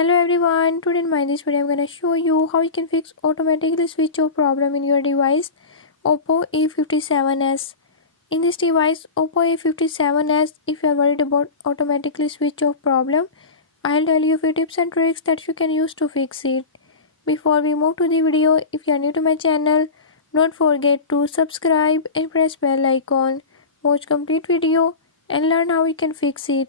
Hello everyone, today in this video I'm gonna show you how you can fix automatically switch off problem in your device Oppo A57s. In this device Oppo A57s, if you are worried about automatically switch off problem, I'll tell you a few tips and tricks that you can use to fix it. Before we move to the video, if you are new to my channel, don't forget to subscribe and press bell icon. Watch complete video and learn how you can fix it.